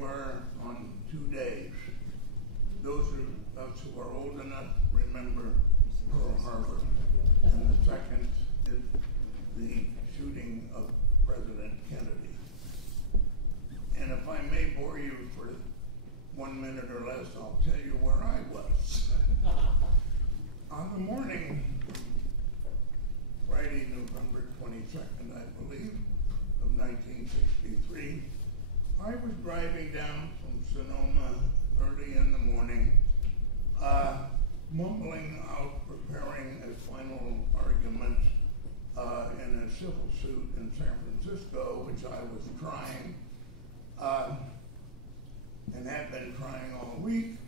were on 2 days. Those of us who are old enough remember Pearl Harbor. And the second is the shooting of President Kennedy. And if I may bore you for 1 minute or less, I'll tell you where I was. On the morning, Friday, November 22nd, I believe, of 1963, I was driving down from Sonoma early in the morning, mumbling out, preparing a final argument in a civil suit in San Francisco, which I was trying, and had been trying all week.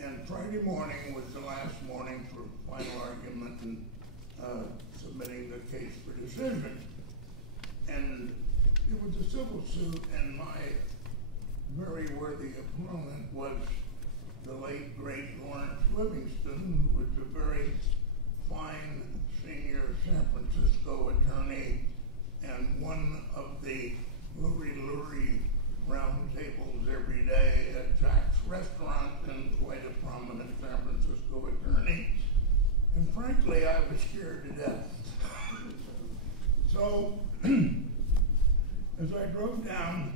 And Friday morning was the last morning for final argument and submitting the case for decision. And it was a civil suit, and my very worthy opponent was the late, great Lawrence Livingston, who was a very fine senior San Francisco attorney and one of the lury round tables every day at Jack's restaurant, and quite a prominent San Francisco attorney. And frankly, I was scared to death. So, as I drove down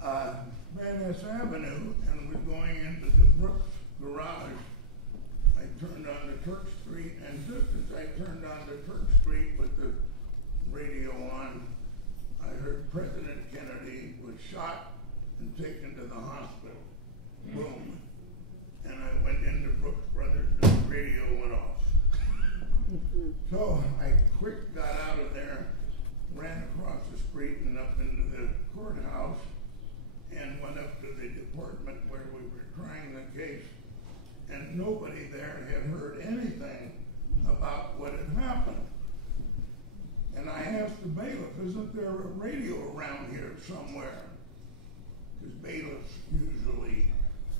Van Ness Avenue and was going into the Brooks garage, I turned onto Turk Street, and just as I turned onto Turk Street with the radio on, I heard President Kennedy was shot and taken to the hospital. Boom. And I went into Brooks Brothers and the radio went off. So I quick got out of there, ran across the street and up into the courthouse, and went up to the department where we were trying the case, and nobody there had heard anything about what had happened. And I asked the bailiff, isn't there a radio around here somewhere? Because bailiffs usually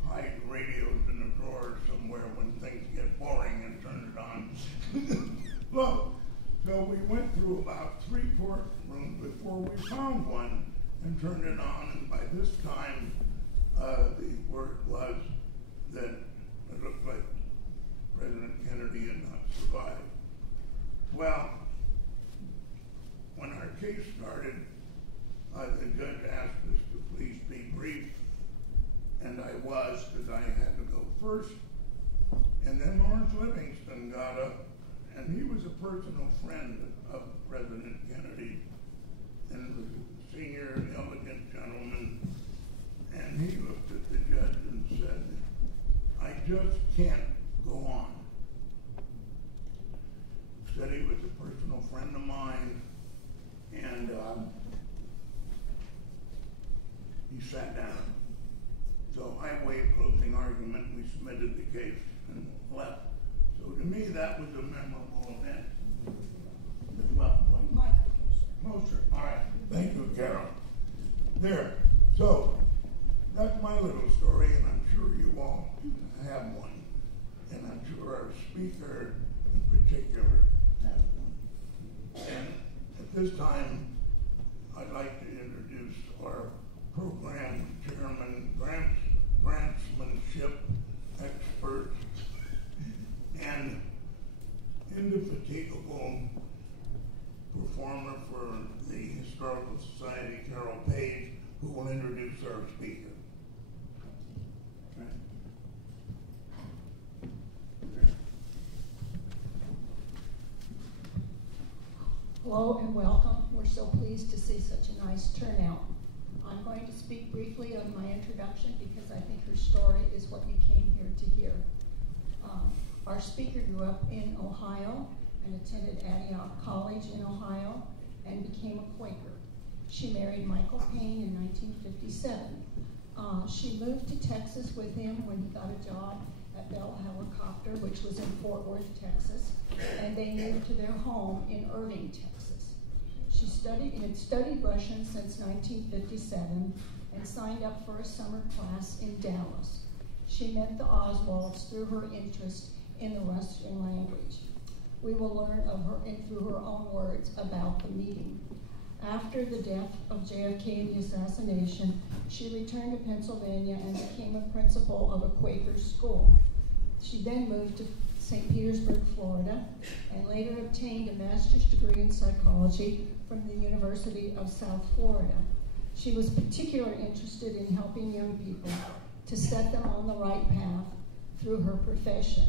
hide radios in a drawer somewhere when things get boring and turn it on. Look, so we went through about 3 courtrooms before we found one and turned it on, and by this time, the word was that it looked like President Kennedy had not survived. Well, when our case started, the judge asked us to please be brief, and I was, because I had to go first. And then Lawrence Livingston got up, and he was a personal friend of President Kennedy, and was a senior, elegant gentleman, and he looked at the judge and said, I just can't go on. Said he was a personal friend of mine, and he sat down. So I waived closing argument, we submitted the case and left. So to me, that was a memorable event as well. Closer. All right. Thank you, Carol. There. So that's my little story, and I'm sure you all have one. And I'm sure our speaker in particular has one. And at this time, I'd like to introduce our program chairman, grantsmanship expert, and indefatigable performer for the Historical Society, Carol Page, who will introduce our speaker. Hello and welcome. We're so pleased to see such a nice turnout. I'm going to speak briefly on my introduction because I think her story is what you came here to hear. Our speaker grew up in Ohio and attended Antioch College in Ohio and became a Quaker. She married Michael Paine in 1957. She moved to Texas with him when he got a job at Bell Helicopter, which was in Fort Worth, Texas, and they moved to their home in Irving, Texas. She had studied Russian since 1957 and signed up for a summer class in Dallas. She met the Oswalds through her interest in the Russian language. We will learn of her through her own words about the meeting. After the death of JFK and the assassination, she returned to Pennsylvania and became a principal of a Quaker school. She then moved to St. Petersburg, Florida, and later obtained a master's degree in psychology from the University of South Florida. She was particularly interested in helping young people to set them on the right path through her profession.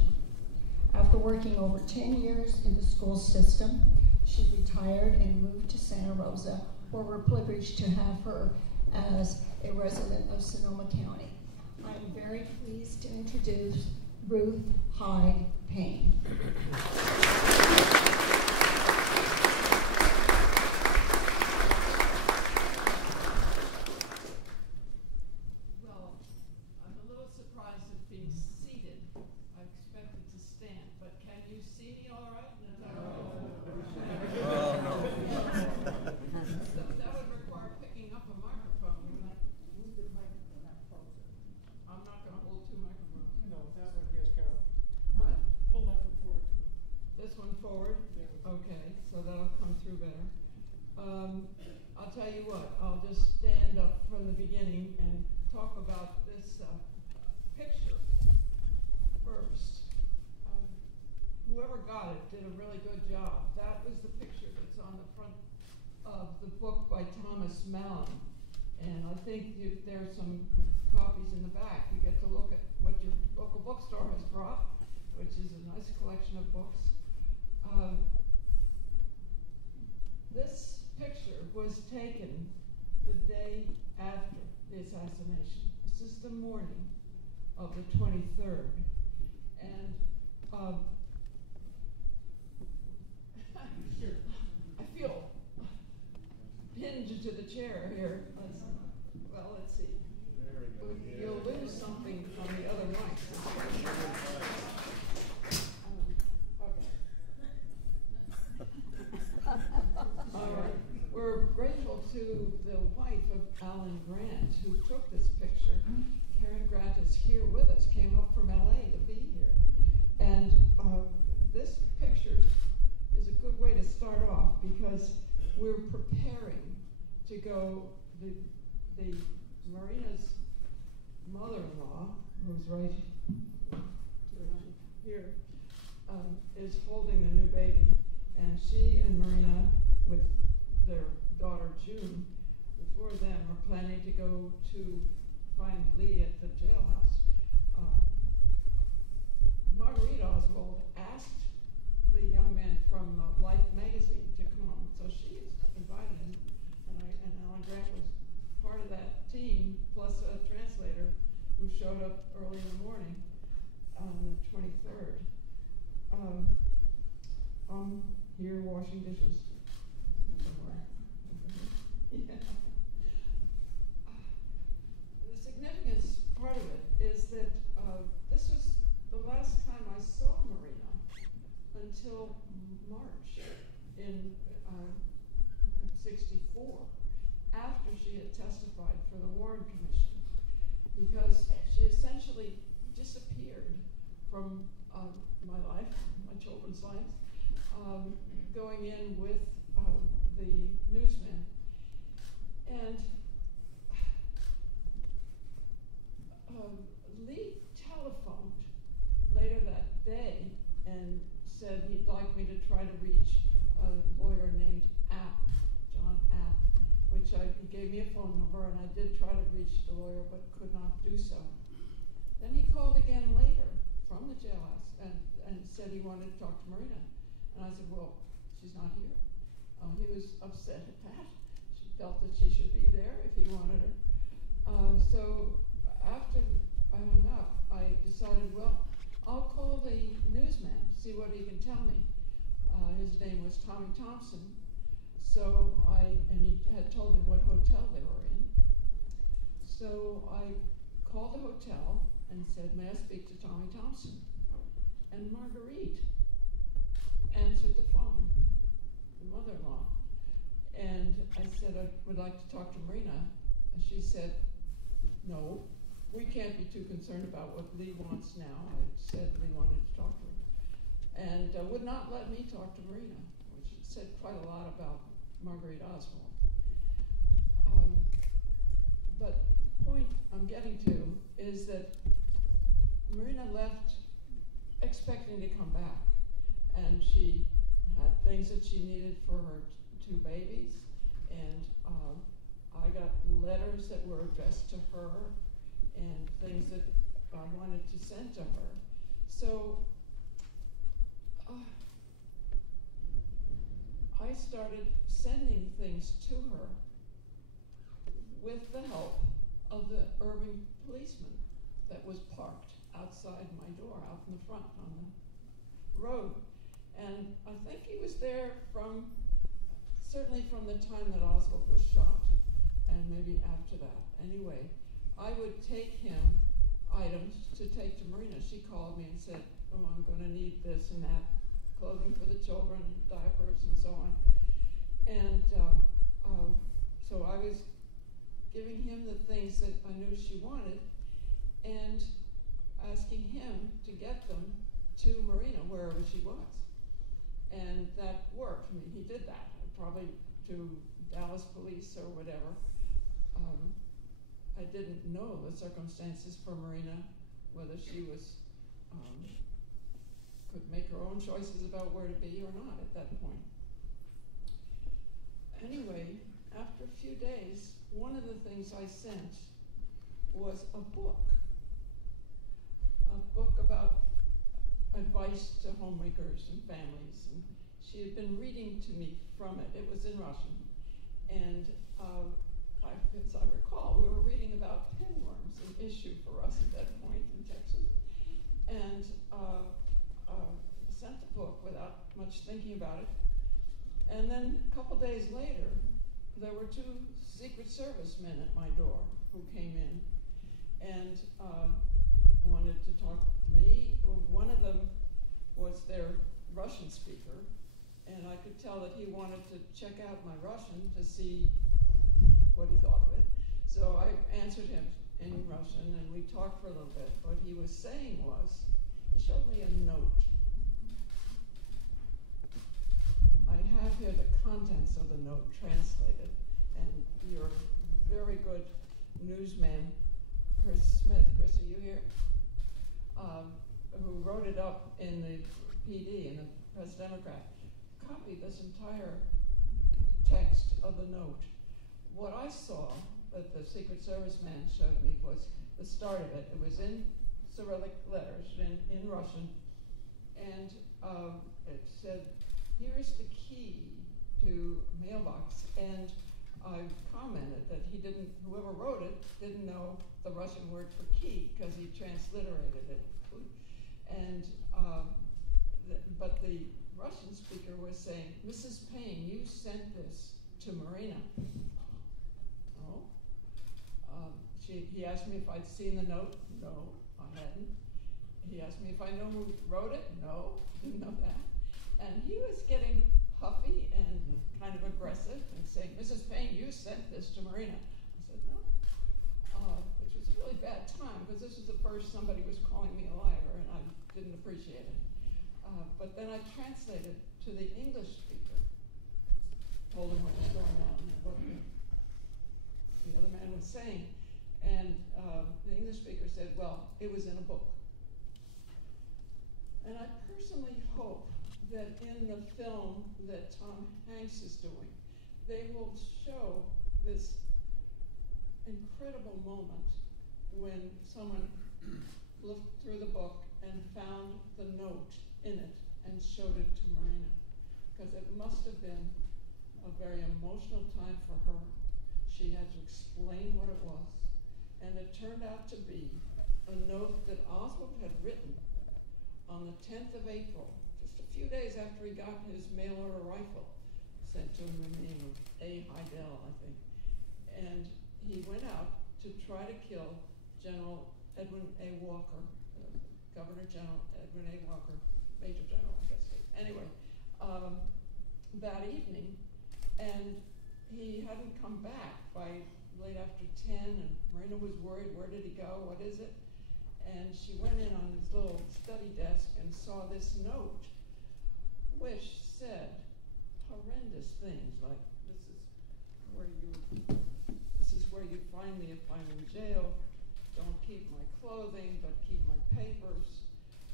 After working over 10 years in the school system, she retired and moved to Santa Rosa, where we're privileged to have her as a resident of Sonoma County. I'm very pleased to introduce Ruth Hyde Paine. Well, I'm a little surprised at being seated. I expected to stand, but can you see me all right? So that would require picking up a microphone. Move the microphone up closer. I'm not going to hold two microphones. No, that one, yes, Carol. What? Pull that one forward too. This one forward? There we go. Okay, so that'll come through better. I'll tell you what, I'll just stand up from the beginning and talk about this picture first. Whoever got it did a really good job. That was the picture that's on the front of the book by Thomas Mallon. And I think there's some copies in the back. You get to look at what your local bookstore has brought, which is a nice collection of books. This picture was taken the day after the assassination. This is the morning of the 23rd. And I feel pinned to the chair here. Let's see. You'll lose something on the other mic. All right. We're grateful to the wife of Alan Grant, who took this picture. Karen Grant is here with us, came up from LA to be here. And this picture is a good way to start off because we're preparing to go, the Marina's mother-in-law, who's right here, is holding the new baby. And she and Marina, with their daughter June, before them, are planning to go to find Lee at the jailhouse. Marguerite Oswald asked the young man from Life magazine to come, so she is invited him, and Alan Grant was part of that team, plus a translator who showed up early in the morning on the 23rd. I'm here washing dishes. Yeah. The significance part of it is that this was the last time I saw Marina until March in '64, after she had testified for the Warren Commission, because she essentially disappeared from my life, my children's lives, going in with the newsman. And Lee telephoned later that day and said he'd like me to try to reach a lawyer named John App, which he gave me a phone number, and I did try to reach the lawyer but could not do so. Then he called again later from the jailhouse and said he wanted to talk to Marina. And I said, well, she's not here. He was upset at that. She felt that she should be there if he wanted her. So after I hung up, I decided, well, I'll call the newsman, see what he can tell me. His name was Tommy Thompson. So and he had told me what hotel they were in. So I called the hotel and said, may I speak to Tommy Thompson? And Marguerite answered the phone, the mother-in-law. And I said, I would like to talk to Marina. And she said, no, we can't be too concerned about what Lee wants now. I said Lee wanted to talk to her. And would not let me talk to Marina, which said quite a lot about Marguerite Oswald. I'm getting to is that Marina left expecting to come back, and she had things that she needed for her two babies, and I got letters that were addressed to her and things that I wanted to send to her. So I started sending things to her with the help of the urban policeman that was parked outside my door, out in the front on the road. And I think he was there certainly from the time that Oswald was shot, and maybe after that. Anyway, I would take him items to take to Marina. She called me and said, oh, I'm going to need this and that, clothing for the children, diapers, and so on. And so I was giving him the things that I knew she wanted and asking him to get them to Marina, wherever she was. And that worked. I mean, he did that, probably to Dallas police or whatever. I didn't know the circumstances for Marina, whether she was could make her own choices about where to be or not at that point. Anyway, after a few days, one of the things I sent was a book about advice to homemakers and families, and she had been reading to me from it. It was in Russian, and as I recall, we were reading about pinworms, an issue for us at that point in Texas, and sent the book without much thinking about it. And then a couple days later, there were two Secret Service men at my door who came in and wanted to talk to me. One of them was their Russian speaker, and I could tell that he wanted to check out my Russian to see what he thought of it. So I answered him in Russian, and we talked for a little bit. What he was saying was, he showed me a note. I have here the contents of the note translated, and your very good newsman, Chris Smith, Chris, are you here? Who wrote it up in the PD, in the Press Democrat, copied this entire text of the note. What I saw that the Secret Service man showed me was the start of it. It was in Cyrillic letters, in Russian, and it said, here is the key to mailbox. And I commented that whoever wrote it didn't know the Russian word for key because he transliterated it. And but the Russian speaker was saying, Mrs. Paine, you sent this to Marina. Oh. He asked me if I'd seen the note. No, I hadn't. He asked me if I know who wrote it. No, didn't know that. And he was getting huffy and kind of aggressive and saying, Mrs. Paine, you sent this to Marina. I said, no, which was a really bad time because this was the first somebody was calling me a liar, and I didn't appreciate it. But then I translated to the English speaker, told him what was going on and what the other man was saying. And the English speaker said, well, it was in a book. And I personally hope that in the film that Tom Hanks is doing, they will show this incredible moment when someone looked through the book and found the note in it and showed it to Marina. Because it must have been a very emotional time for her. She had to explain what it was. And it turned out to be a note that Oswald had written on the 10th of April, just a few days after he got his mail-order rifle sent to him in the name of A. Hyde, I think. And he went out to try to kill General Edwin A. Walker, Governor General Edwin A. Walker, Major General, I guess. Anyway, that evening, and he hadn't come back by late after 10, and Marina was worried, where did he go, what is it? And she went in on his little study desk and saw this note, which said horrendous things like, this is where you find me if I'm in jail. keep my clothing, but keep my papers.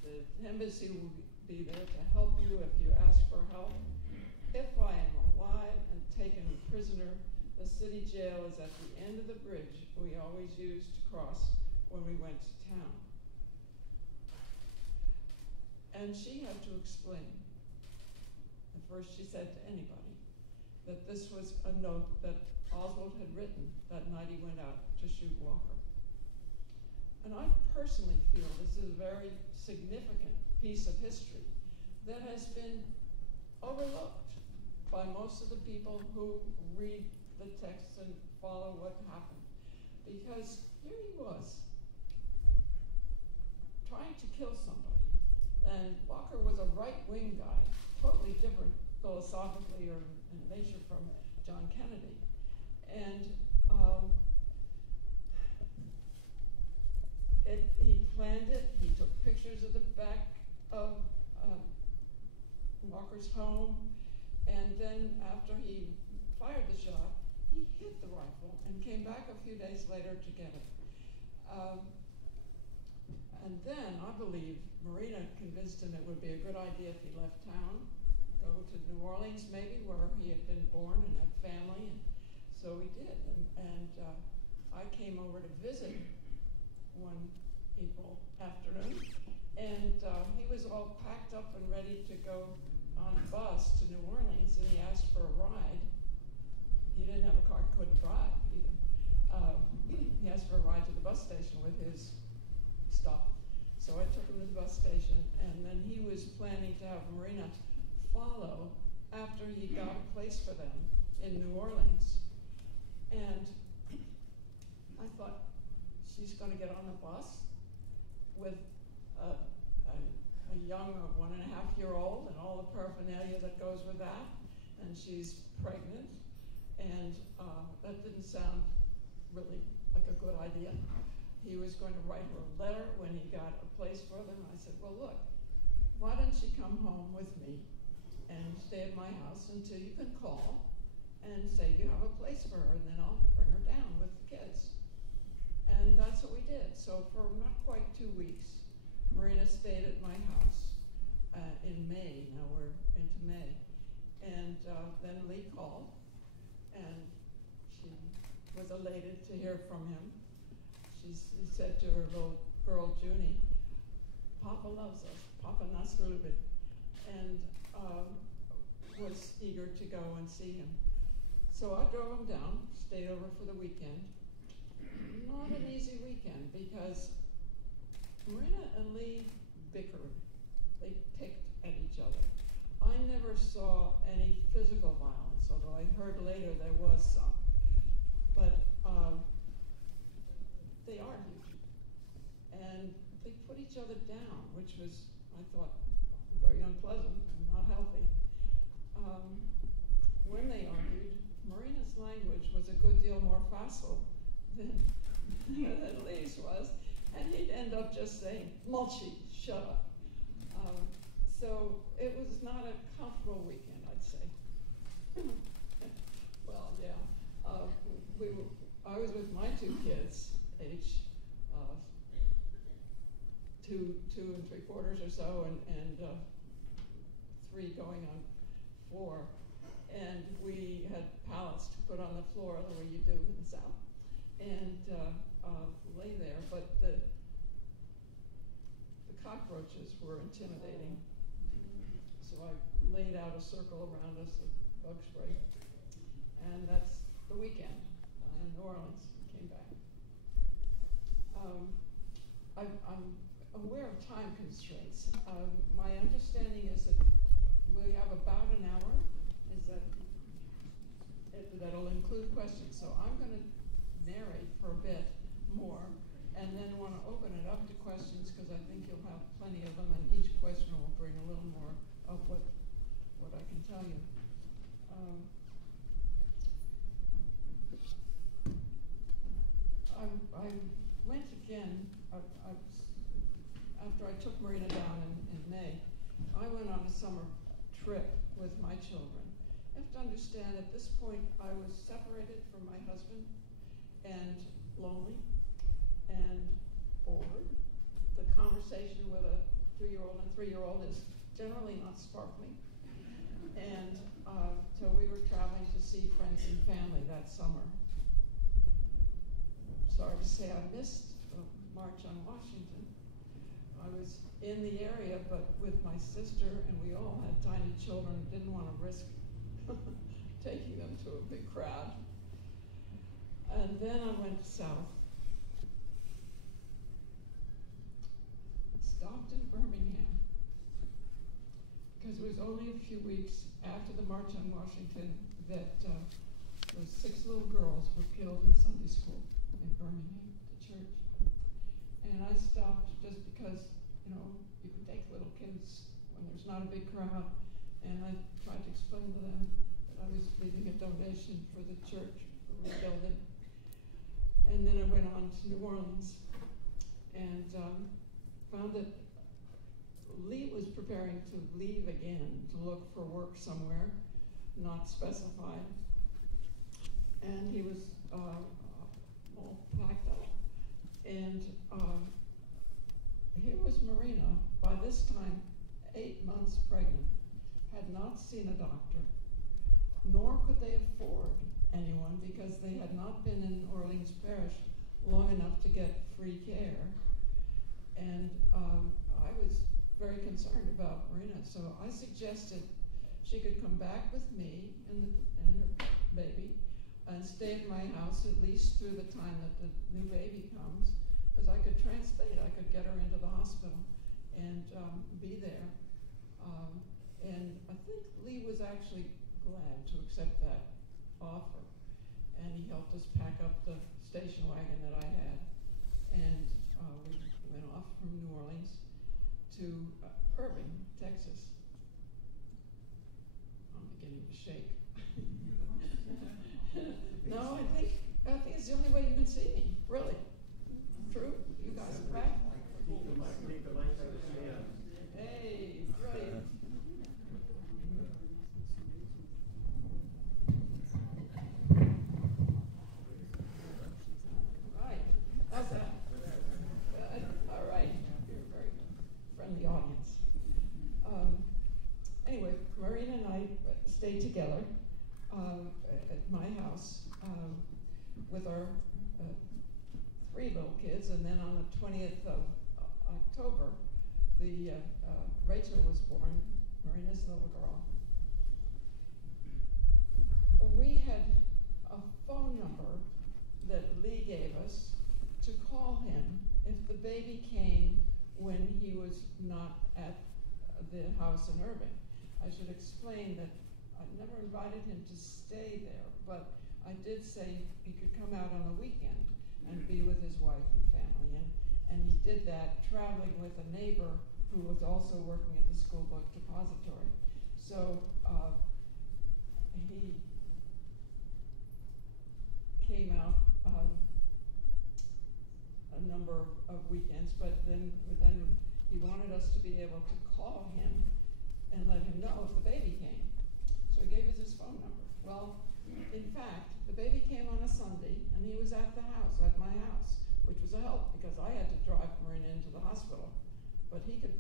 The embassy will be there to help you if you ask for help. If I am alive and taken prisoner, the city jail is at the end of the bridge we always used to cross when we went to town. And she had to explain, at first she said to anybody, that this was a note that Oswald had written that night he went out to shoot Walker. And I personally feel this is a very significant piece of history that has been overlooked by most of the people who read the text and follow what happened. Because here he was, trying to kill somebody. And Walker was a right-wing guy, totally different philosophically or in nature from John Kennedy. And he planned it. He took pictures of the back of Walker's home. And then after he fired the shot, he hid the rifle and came back a few days later to get it. And then, I believe, Marina convinced him it would be a good idea if he left town, go to New Orleans maybe, where he had been born and had family, and so he did. And I came over to visit one April afternoon, and he was all packed up and ready to go on a bus to New Orleans, and he asked for a ride. He didn't have a car, couldn't drive either. He asked for a ride to the bus station with his stuff. So I took him to the bus station, and then he was planning to have Marina follow after he got a place for them in New Orleans. And I thought, she's going to get on the bus with a young 1.5-year-old and all the paraphernalia that goes with that, and she's pregnant, and that didn't sound really like a good idea. He was going to write her a letter when he got a place for them. I said, well, look, why don't you come home with me and stay at my house until you can call and say you have a place for her, and then I'll bring her down with the kids. And that's what we did. So for not quite 2 weeks, Marina stayed at my house in May. Now we're into May. And then Lee called, and she was elated to hear from him. She said to her little girl, Junie, Papa loves us, Papa nas lubit, and was eager to go and see him. So I drove him down, stayed over for the weekend. Not an easy weekend, because Marina and Lee bickered. They picked at each other. I never saw any physical violence, although I heard later there was some. But they argued, and they put each other down, which was, I thought, very unpleasant and not healthy. When they argued, Marina's language was a good deal more facile than Lee's was, and he'd end up just saying, Mulchi, shut up. So it was not a comfortable weekend, I'd say. Well, yeah. I was with my 2 kids, age 2 3/4 or so, and 3 going on 4. And we had pallets to put on the floor the way you do in the South, and lay there. But the cockroaches were intimidating. So I laid out a circle around us of bug spray. And that's the weekend in New Orleans. Came back. I'm aware of time constraints. My understanding is that we have about an hour. Is that that'll include questions. So I'm going to narrate for a bit more, and then want to open it up to questions, because I think you'll have plenty of them, and each question will bring a little more of what I can tell you. I went again, after I took Marina down in May, I went on a summer trip with my children. You have to understand, at this point, I was separated from my husband and lonely, and 3-year-old is generally not sparkling. And so we were traveling to see friends and family that summer. Sorry to say I missed the March on Washington. I was in the area, but with my sister, and we all had tiny children, didn't want to risk taking them to a big crowd. And then I went south. Stopped in Birmingham, because it was only a few weeks after the March on Washington that those 6 little girls were killed in Sunday school in Birmingham, the church. And I stopped just because, you know, you can take little kids when there's not a big crowd, and I tried to explain to them that I was leaving a donation for the church for rebuilding. And then I went on to New Orleans and found that Lee was preparing to leave again to look for work somewhere, not specified. And he was all packed up. And here was Marina, by this time 8 months pregnant, had not seen a doctor, nor could they afford anyone because they had not been in Orleans Parish long enough to get free care. And I was very concerned about Marina, so I suggested she could come back with me and her baby and stay at my house at least through the time that the new baby comes, because I could translate, I could get her into the hospital and be there. And I think Lee was actually glad to accept that offer, and he helped us pack up the station wagon that I had, and we went off from New Orleans to Irving, Texas. I'm beginning to shake. No, I think it's the only way you can see me, really. True? You guys are back? Hey, brilliant. Right. How's that? Good. All right. You're a very friendly audience. Anyway, Marina and I stayed together at my house with our 3 little kids, and then on the 20th of October, Rachel was born, Marina's little girl. We had a phone number that Lee gave us to call him if the baby came when he was not at the house in Irving. I should explain that I never invited him to stay there, but I did say he could come out on the weekend and be with his wife and family. And he did that traveling with a neighbor who was also working at the school book depository. So he came out a number of weekends, but then he wanted us to be able to call him and let him know if the baby came. So he gave us his phone number. Well, in fact, the baby came on a Sunday, and he was at the house, at my house, which was a help because I had to drive Marina into the hospital. But he could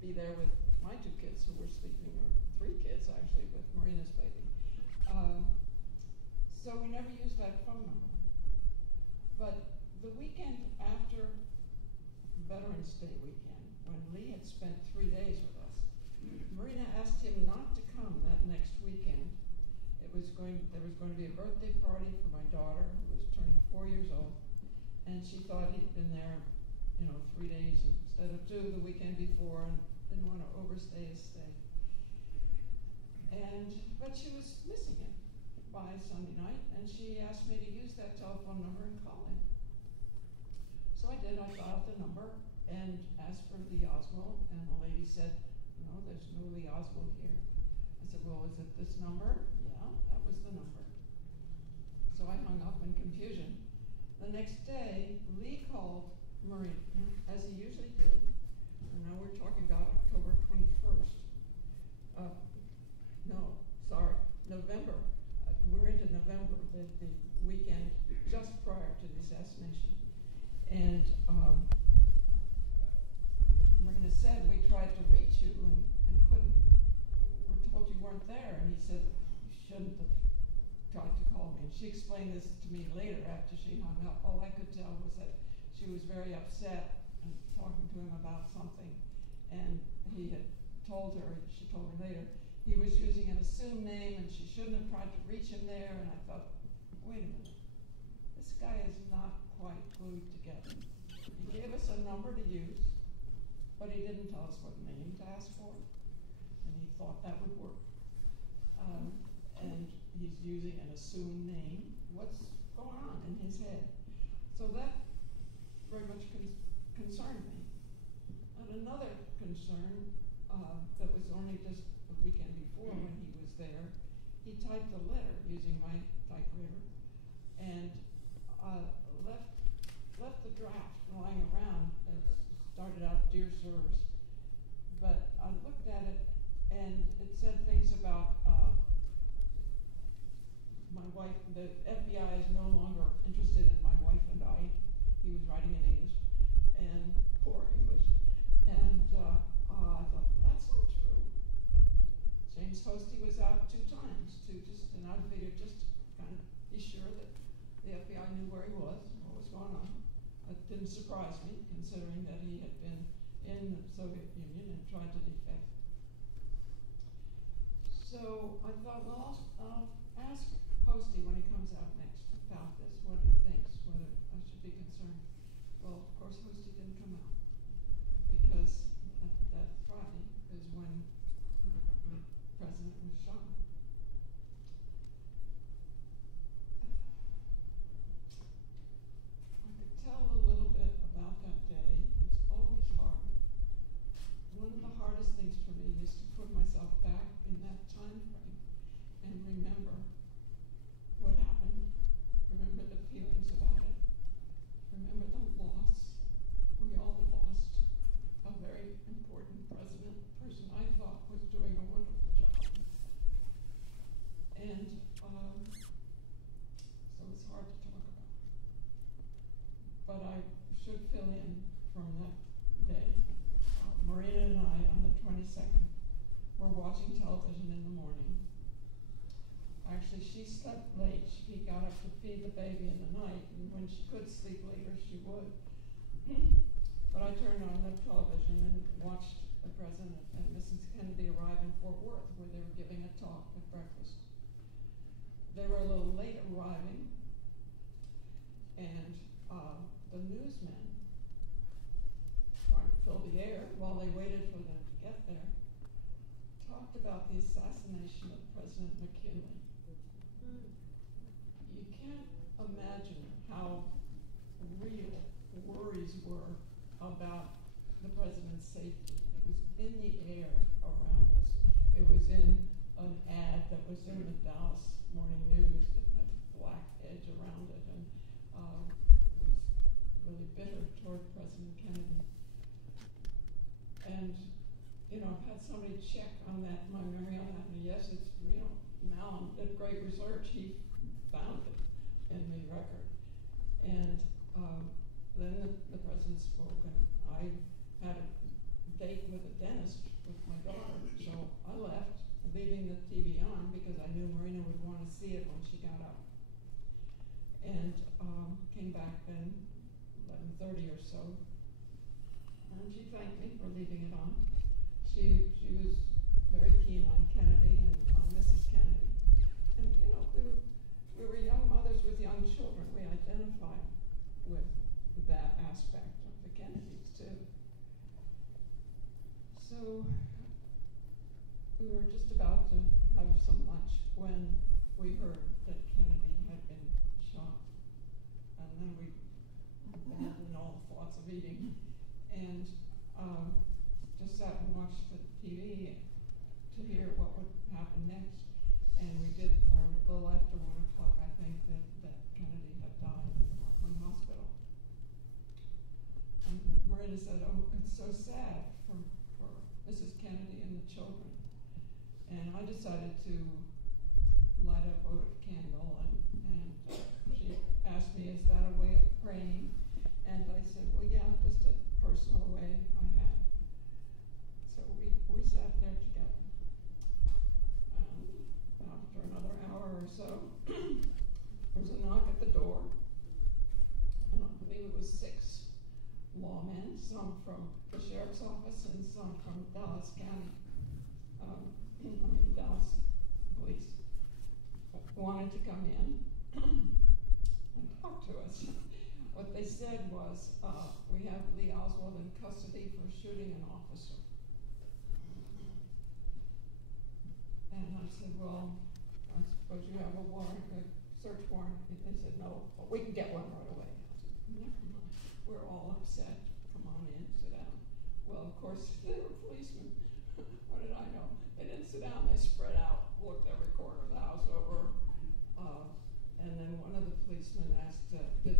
be there with my 2 kids who were sleeping, or 3 kids actually, with Marina's baby. So we never used that phone number. But the weekend after Veterans Day weekend, when Lee had spent 3 days with us, Marina asked him not to come that next weekend. There was going to be a birthday party for my daughter, who was turning 4 years old, and she thought he'd been there, 3 days instead of 2 the weekend before, and didn't want to overstay his stay. But she was missing him by Sunday night, and she asked me to use that telephone number and call him. So I did. I dialed the number and asked for Lee Oswald, and the lady said, "No, there's no Lee Oswald here." I said, "Well, is it this number?" Yeah, that was the number. So I hung up in confusion. The next day, Lee called Marina, as he usually did. And now we're talking about October 21st. November. We're into November, the weekend just prior to the assassination. And Marina said we tried to reach she explained this to me later after she hung up. All I could tell was that she was very upset and talking to him about something, and he had told her, she told me later, he was using an assumed name and she shouldn't have tried to reach him there, and I thought, wait a minute, this guy is not quite glued together. He gave us a number to use, but he didn't tell us what name to ask for, and he thought that would work. And he's using an assumed name. What's going on in his head? So that very much concerned me. And another concern that was only just the weekend before when he was there, he typed a letter using my typewriter and left the draft lying around. It started out, "Dear Sirs," but I looked at it and it said things about my wife. The FBI is no longer interested in my wife and I. He was writing in English, and poor English. And I thought, that's not true. James Hosty was out 2 times and I figured just kind of be sure that the FBI knew where he was, what was going on. It didn't surprise me, considering that he had been in the Soviet Union and tried to defect. So I thought, well, I'll ask Hosty when he comes out next about this, what he thinks, whether I should be concerned. Well, of course, Hosty didn't come out, because that Friday is when the president was shot. I could tell a little bit about that day. It's always hard. One of the hardest things for me is to put myself back in that time frame and remember what happened, remember the feelings about it, remember the loss. We all lost a very important president, a person I thought was doing a wonderful job. And so it's hard to talk about. But I should fill in from that day. Marina and I, on the 22nd, were watching television in the morning. Actually, she slept late. She got up to feed the baby in the night, and when she could sleep later, she would. But I turned on the television and watched the President and Mrs. Kennedy arrive in Fort Worth, where they were giving a talk at breakfast. They were a little late arriving, and the newsmen, trying to fill the air while they waited for them to get there, talked about the assassination of President McKinley. You can't imagine how real worries were about the president's safety. It was in the air around us. It was in an ad that was in the Dallas Morning News that had a black edge around it, and was really bitter toward President Kennedy. And I've had somebody check on that, my memory on that, and yes, it's real. Malin did great research. He found it in the record. And then the president spoke, and I had a date with a dentist with my daughter, so I left, leaving the TV on because I knew Marina would want to see it when she got up. And came back then, 11:30 or so, and she thanked me for leaving it on. She was very keen on Kennedy and on Mrs. Kennedy. And we were young mothers with young children. We identified with that aspect of the Kennedys too. So we were just about to have some lunch when we heard that Kennedy had been shot. And then we abandoned all thoughts of eating and just sat and watched the TV to hear what would happen next. And we did learn a little after 1 o'clock, I think, that Kennedy had died at Parkland Hospital. And Marina said, "Oh, it's so sad for Mrs. Kennedy and the children." And I decided to light a votive candle, and she asked me, "Is that a way of praying?" And I said, "Well, yeah, just a personal way I had." So we sat there together. After another hour or so, lawmen, some from the sheriff's office and some from Dallas County, Dallas police, wanted to come in and talk to us. What they said was, we have Lee Oswald in custody for shooting an officer. And I said, well, I suppose you have a warrant, a search warrant. And they said, no, but we can get one right away. I said, never mind. We're all upset. Come on in, sit down. Well, of course, they were policemen. What did I know? They didn't sit down. They spread out, looked every corner of the house over. And then one of the policemen asked, did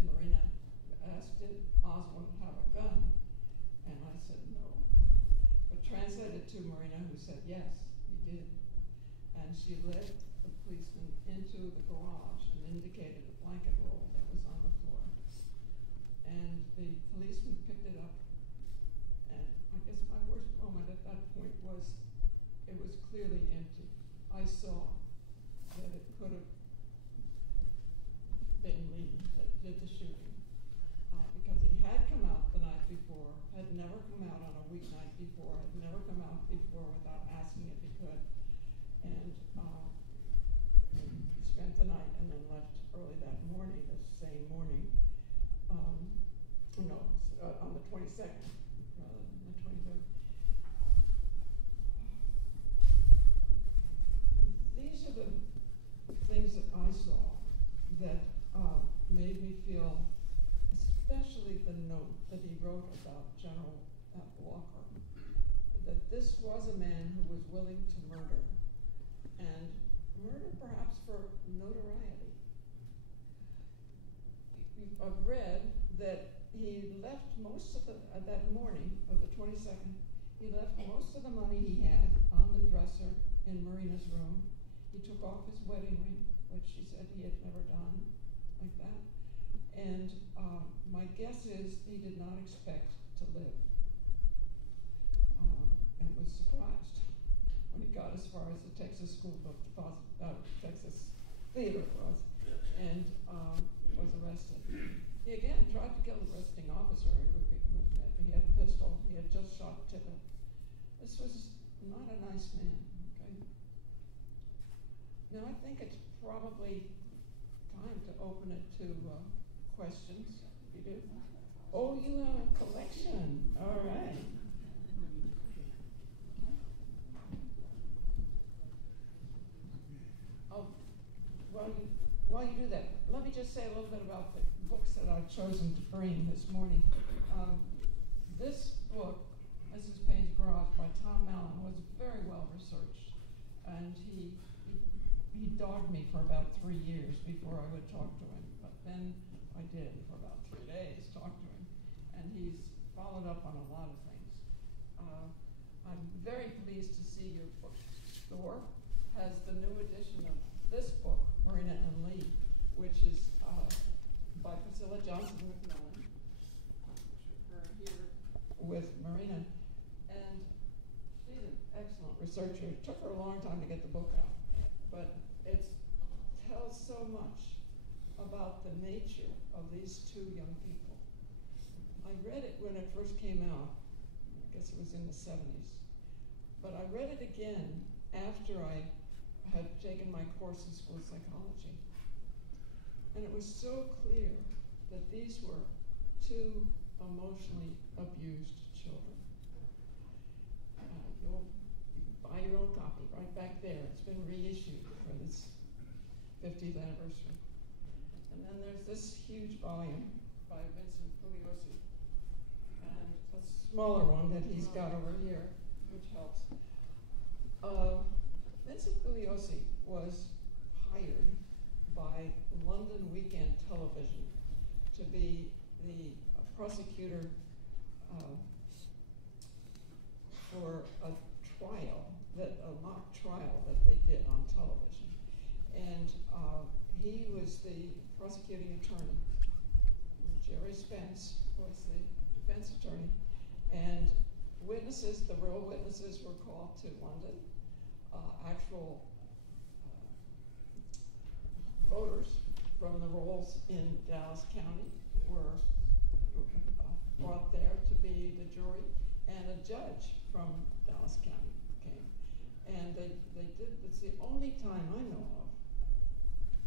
Oswald have a gun? And I said, no. But translated to Marina, who said, yes, he did. And she led the policeman into the garage and indicated a blanket roll that was on the floor. And the policeman picked it up. And I guess my worst moment at that point was it was clearly empty. I saw that it could have been Lee that did the shooting. Because he had come out the night before, had never come out on a weeknight before, had never come out before without asking if he could. And he spent the night and then left early that morning, the same morning. On the 22nd, rather than the 23rd. These are the things that I saw that made me feel, especially the note that he wrote about General Walker, that this was a man who was willing to murder, and murder perhaps for notoriety. I've read that he left most of that morning of the 22nd, he left most of the money he had on the dresser in Marina's room. He took off his wedding ring, which she said he had never done like that. And my guess is he did not expect to live. And was surprised when he got as far as the Texas School Book Deposit, Texas Theater was, and was arrested. He again tried to kill the arresting officer. He had a pistol. He had just shot Tippett. This was not a nice man. Okay. Now I think it's probably time to open it to questions. You do? Oh, you have a collection. All right. Oh, while you do that, let me just say a little bit about the books that I've chosen to bring this morning. This book, Mrs. Paine's Garage by Tom Mallon, was very well researched, and he dogged me for about 3 years before I would talk to him, but then I did for about 3 days talk to him, and he's followed up on a lot of things. I'm very pleased to see your bookstore has the new edition of this book, Marina and Lee, which is by Priscilla Johnson McMillan, here with Marina, and she's an excellent researcher. It took her a long time to get the book out, but it tells so much about the nature of these two young people. I read it when it first came out. I guess it was in the 70s, but I read it again after I had taken my course in school psychology. And it was so clear that these were two emotionally abused children. You'll buy your own copy right back there. It's been reissued for this 50th anniversary. And then there's this huge volume by Vincent Bugliosi, and a smaller one that he's got over here, which helps. Vincent Bugliosi was hired by London Weekend Television to be the prosecutor for a mock trial that they did on television. And he was the prosecuting attorney. Jerry Spence was the defense attorney. And witnesses, the real witnesses, were called to London. Actual voters from the rolls in Dallas County were brought there. jury, and a judge from Dallas County came. And they did, it's the only time I know of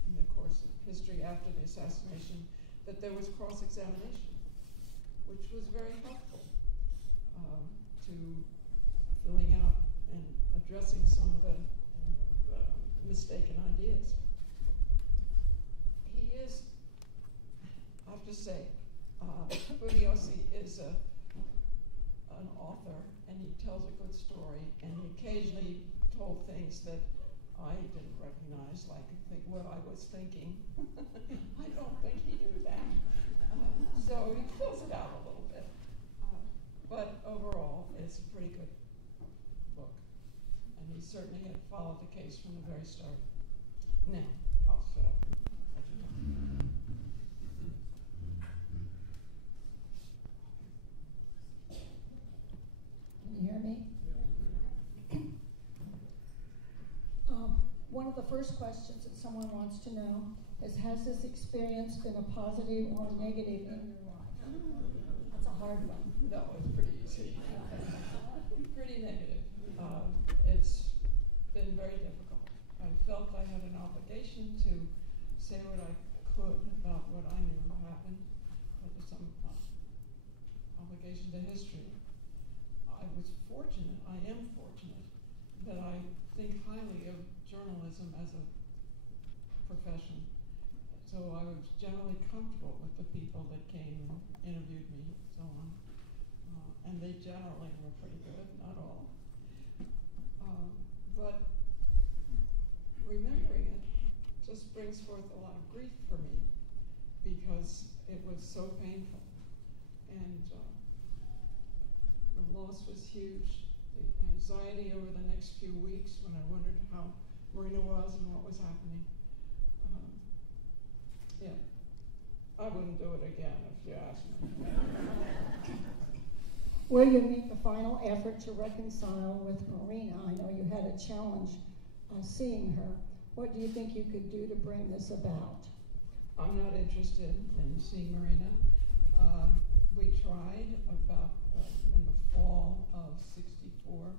in the course of history after the assassination that there was cross-examination, which was very helpful to filling out and addressing some of the mistaken ideas. He is, I have to say, Bugliosi is an author, and he tells a good story, and he occasionally told things that I didn't recognize, like what I was thinking. I don't think he knew that. So he fills it out a little bit. But overall, it's a pretty good book. And he certainly had followed the case from the very start. Now, I'll shut up. Can you hear me? One of the first questions that someone wants to know is, has this experience been a positive or negative in your life? That's a hard one. No, it's pretty easy. Pretty negative. It's been very difficult. I felt I had an obligation to say what I could about what I knew happened, but there's some obligation to history. I was fortunate, I am fortunate, that I think highly of journalism as a profession. So I was generally comfortable with the people that came and interviewed me and so on. And they generally were pretty good, not all. But remembering it just brings forth a lot of grief for me because it was so painful. And the loss was huge. The anxiety over the next few weeks when I wondered how Marina was and what was happening. Yeah, I wouldn't do it again if you asked me. Will you make the final effort to reconcile with Marina? I know you had a challenge seeing her. What do you think you could do to bring this about? I'm not interested in seeing Marina. We tried about in the fall of '64.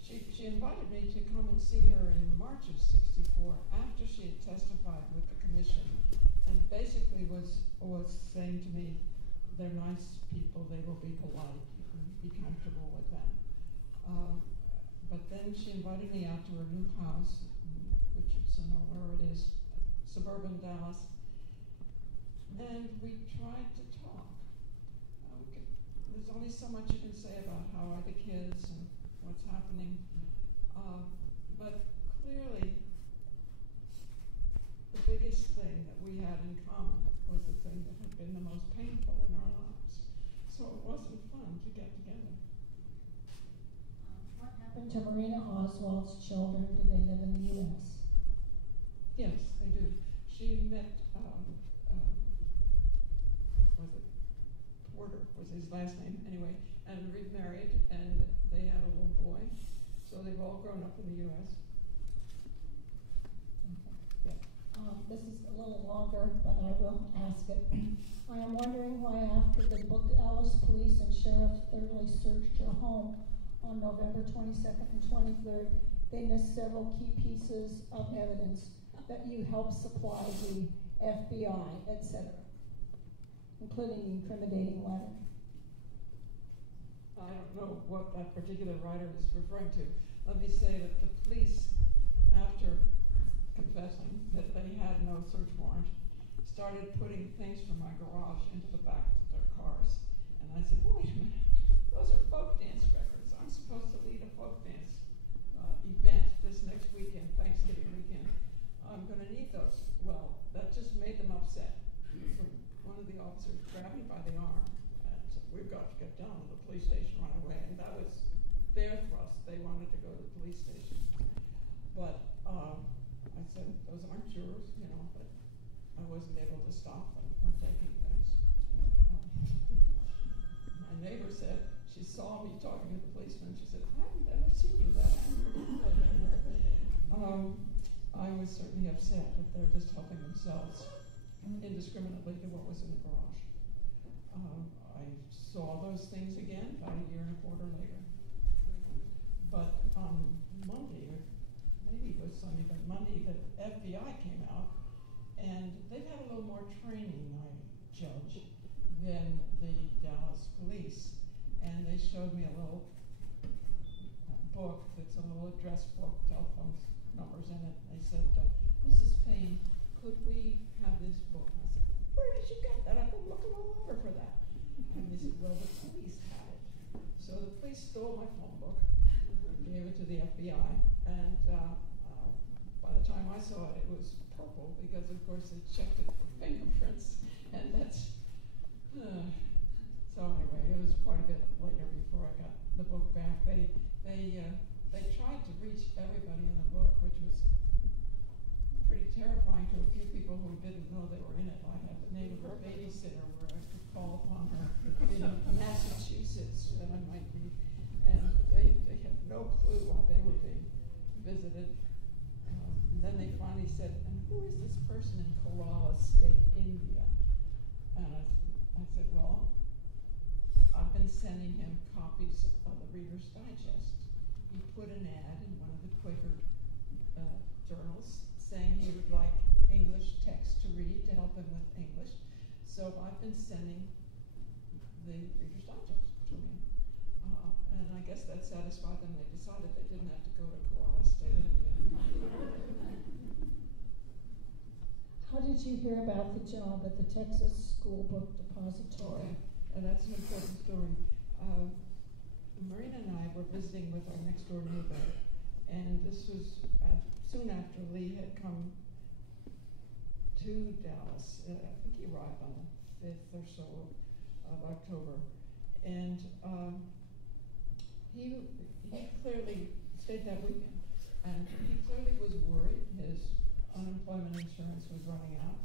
She invited me to come and see her in March of '64 after she had testified with the commission, and basically was saying to me, they're nice people, they will be polite, you can be comfortable with them. But then she invited me out to her new house in Richardson, or where it is, suburban Dallas, and we tried to talk. There's only so much you can say about how are the kids and what's happening. But clearly, the biggest thing that we had in common was the thing that had been the most painful in our lives. So it wasn't fun to get together. What happened to Marina Oswald's children? Do they live in the U.S.? Yes, they do. She met, was it Porter was his last name, anyway, and remarried, and they had a little boy. So they've all grown up in the U.S. Okay. Yeah. This is a little longer, but I will ask it. I am wondering why after the Dallas police and sheriff thoroughly searched your home on November 22nd and 23rd, they missed several key pieces of evidence that you helped supply the FBI, etc., including the incriminating letter. I don't know what that particular writer is referring to. Let me say that the police, after confessing that they had no search warrant, started putting things from my garage into the back of their cars. And I said, wait a minute, those are folk dance records. I'm supposed to lead a folk dance event this next weekend, Thanksgiving weekend. I'm going to need those. Well, that just made them upset. So one of the officers grabbed me by the arm and said, we've got to get down to the police station right away. And that was their thrust. They wanted to go to the police station. But I said, those aren't yours, you know, but I wasn't able to stop them from taking things. My neighbor said, she saw me talking to the policeman. She said, I've never seen you that. I was certainly upset that they're just helping themselves indiscriminately to what was in the garage. I saw those things again about a year and a quarter later. But on Monday, or maybe it was Sunday, but Monday, the FBI came out, and they've had a little more training, I judge, than the Dallas police. And they showed me a little book that's a little address book, telephone numbers in it. They said, Mrs. Paine, could we have this book? I said, where did you get that? I've been looking all over for that. And they said, well, the police had it. So the police stole my phone book, gave it to the FBI, and by the time I saw it, it was purple because, of course, they checked it for fingerprints, and that's. So anyway, it was quite a bit later before I got the book back. They tried to reach everybody in the book, which was pretty terrifying to a few people who didn't know they were in it. I had the name of a babysitter where I could call upon her in Massachusetts that I might be, and they had no clue why they were being visited. And then they finally said, and who is this person in Kerala State, India? And I said, well, I've been sending him copies of the Reader's Digest. He put an ad in one of the Quaker journals saying he would like English text to read to help him with English. So I've been sending the Reader's Digest to him. And I guess that satisfied them. They decided they didn't have to go to Kerala State, India. How did you hear about the job at the Texas School Book Depository? Okay. And that's an important story. Marina and I were visiting with our next door neighbor, and this was soon after Lee had come to Dallas. I think he arrived on the 5th or so of October, and he clearly stayed that weekend, and he clearly was worried. His unemployment insurance was running out.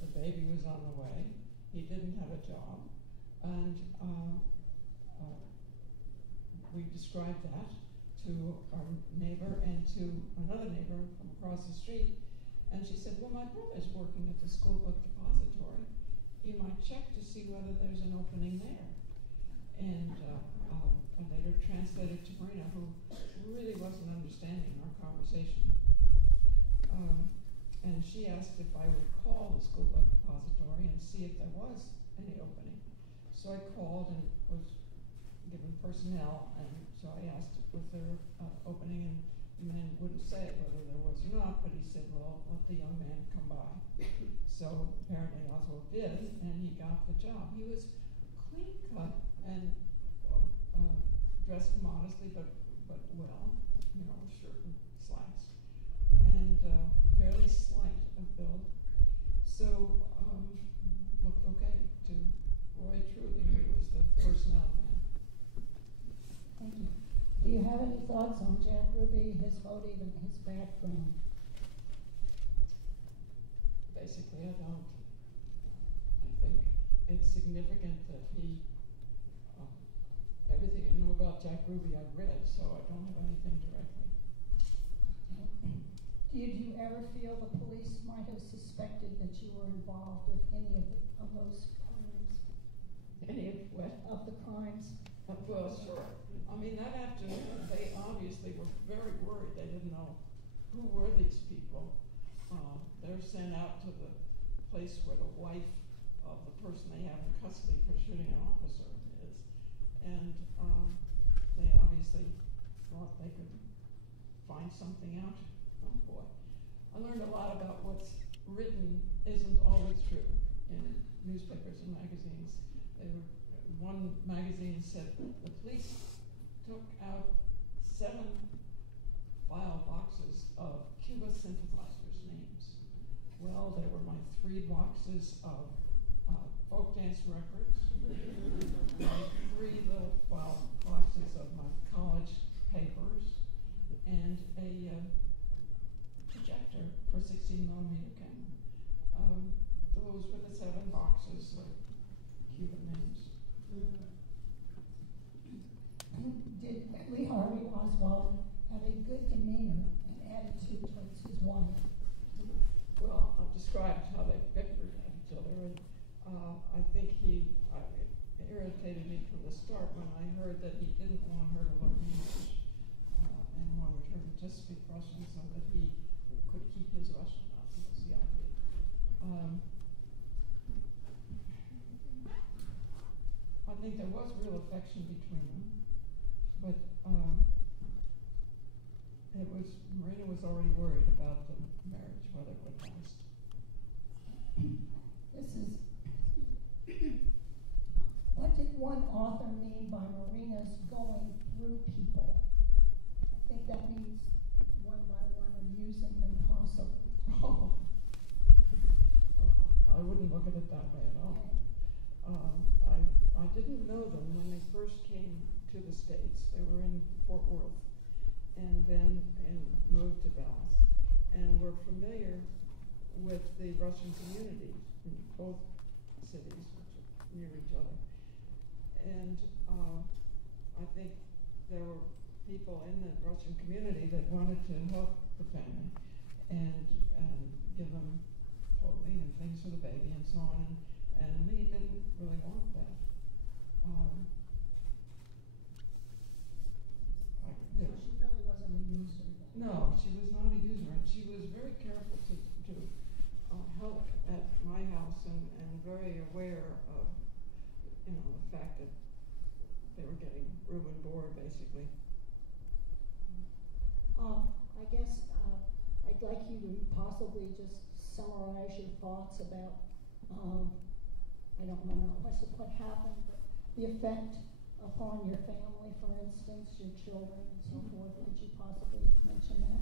The baby was on the way. He didn't have a job, and we described that to our neighbor and to another neighbor from across the street. And she said, well, my brother's working at the school book depository. You might check to see whether there's an opening there. And I later translated to Marina, who really wasn't understanding our conversation. And she asked if I would call the school book depository and see if there was any opening. So I called and was given personnel, and so I asked was there opening, and the man wouldn't say whether there was or not, but he said, well, let the young man come by. So apparently Oswald did, and he got the job. He was clean cut and dressed modestly, but well, you know, shirt and slacks, and fairly slight of build. So looked okay to Roy Truly, who was the personnel man. Thank you. Do you have any thoughts on Jack Ruby, his motive, and his background? Basically, I don't. I think it's significant that he, everything I know about Jack Ruby I've read, so I don't have anything directly. Did you ever feel the police might have suspected that you were involved with any of those crimes? Any of what? Of the crimes? Well, sure. I mean, that afternoon, they obviously were very worried. They didn't know who were these people. They're sent out to the place where the wife of the person they have in custody for shooting an officer is. And they obviously thought they could find something out. Oh boy. I learned a lot about what's written isn't always true in newspapers and magazines. One magazine said the police took out 7 file boxes of Cuba sympathizers' names. Well, there were my 3 boxes of folk dance records, my 3 little file boxes of my college papers, and a projector for 16mm camera. Those were the 7 boxes of Cuban names. Did Lee Harvey Oswald have a good demeanor and attitude towards his wife? Well, I've described how they bickered at each other, and I think it suspected me from the start when I heard that he didn't want her to learn English and wanted her to just speak Russian so that he could keep his Russian up. That was the idea. I think there was real affection between them, but Marina was already worried about the marriage, whether it would last. What did one author mean by Marina's going through people? I think that means one by one and using them possibly. Oh. I wouldn't look at it that way at all. I didn't know them when they first came to the States. They were in Fort Worth and then moved to Dallas and were familiar with the Russian community in both cities, which are near each other. And I think there were people in the Russian community that wanted to help the family and give them clothing and things for the baby and so on. And Lee didn't really want that. So she really wasn't a user then? No, she was not a user, and she was very careful to help at my house and very aware of, the fact that they were getting room and board, basically. I guess I'd like you to possibly just summarize your thoughts about, I don't know what happened, but the effect upon your family, for instance, your children and so forth. Would you possibly mention that?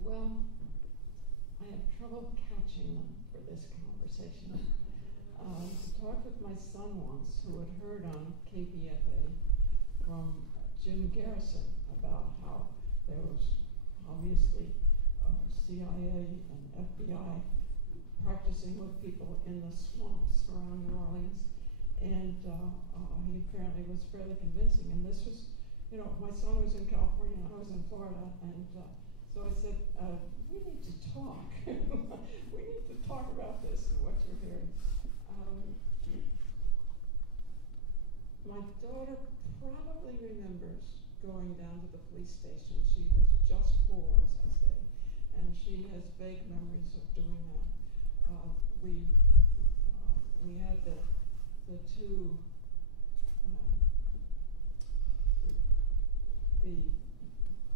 Well, I have trouble catching them for this conversation. I talked with my son once, who had heard on KPFA from Jim Garrison about how there was obviously CIA and FBI practicing with people in the swamps around New Orleans. And he apparently was fairly convincing. And this was, my son was in California and I was in Florida. And so I said, we need to talk. We need to talk about this and what you're hearing. My daughter probably remembers going down to the police station. She was just 4, as I say. And she has vague memories of doing that. We had the two,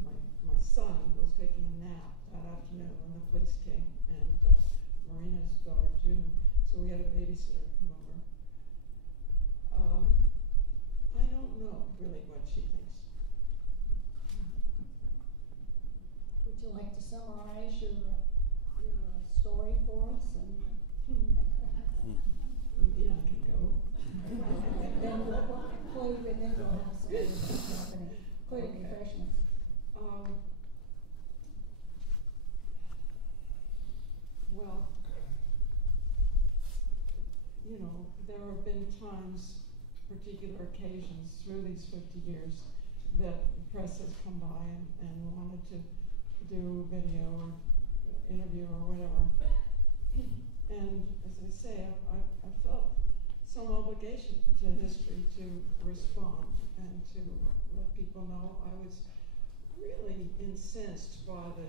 my son was taking a nap that afternoon when the police came, and Marina's daughter June, so we had a babysitter come over. I don't know really what she thinks. Would you like to summarize your story for us? Yeah, I can go. Then we'll conclude, and then we'll have some other things happening, including refreshments. Well, there have been times, particular occasions through these 50 years that the press has come by and wanted to do video or interview or whatever. And as I say, I felt some obligation to history to respond and to let people know. I was really incensed by the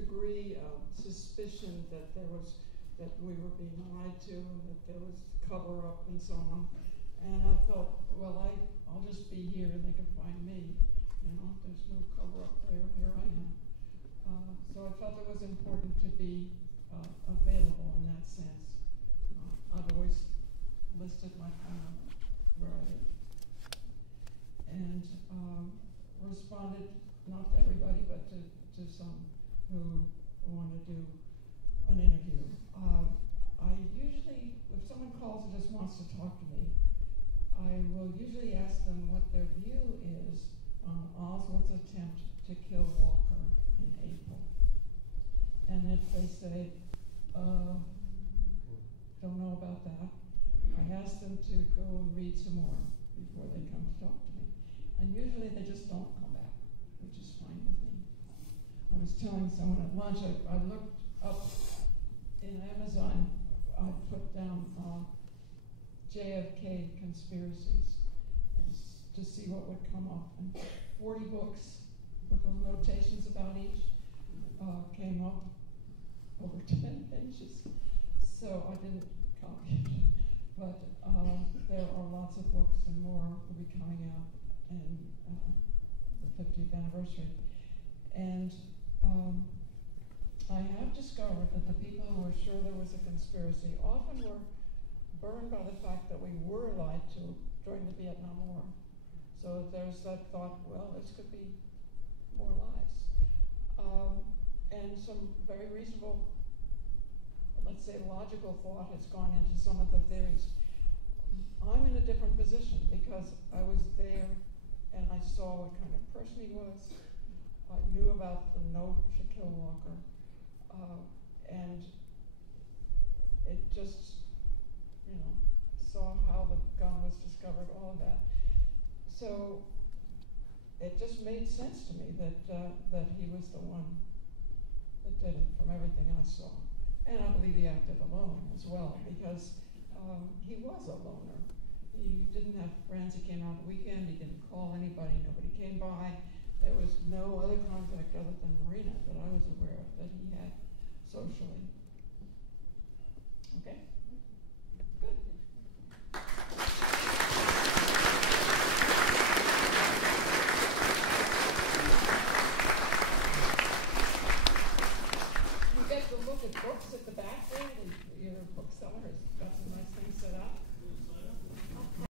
degree of suspicion that we were being lied to and that there was cover up and so on. And I thought, well, I'll just be here and they can find me. There's no cover up there. Here I am. So I felt it was important to be available in that sense. I've always listed my home where I live. And responded, not to everybody, but to some who want to do an interview. I usually, if someone calls and just wants to talk to me, I will usually ask them what their view is on Oswald's attempt to kill Walker in April. And if they say, don't know about that, I ask them to go and read some more before they come to talk to me. And usually they just don't come back, which is fine with me. I was telling someone at lunch, I looked up in Amazon, I put down JFK conspiracies to see what would come up. And 40 books with little notations about each came up, over 10 pages. So I didn't copy it. But there are lots of books and more will be coming out in the 50th anniversary. And I have discovered that the people who were sure there was a conspiracy often were burned by the fact that we were lied to during the Vietnam War. So there's that thought, well, this could be more lies. And some very reasonable, let's say logical thought has gone into some of the theories. I'm in a different position because I was there and I saw what kind of person he was. I knew about the note to kill Walker. And it just, saw how the gun was discovered, all of that. So it just made sense to me that he was the one that did it from everything I saw. And I believe he acted alone as well because he was a loner. He didn't have friends. He came out the weekend. He didn't call anybody. Nobody came by. There was no other contact other than Marina that I was aware of that he had socially. Okay? Good. You get to look at books at the back there, and your booksellers.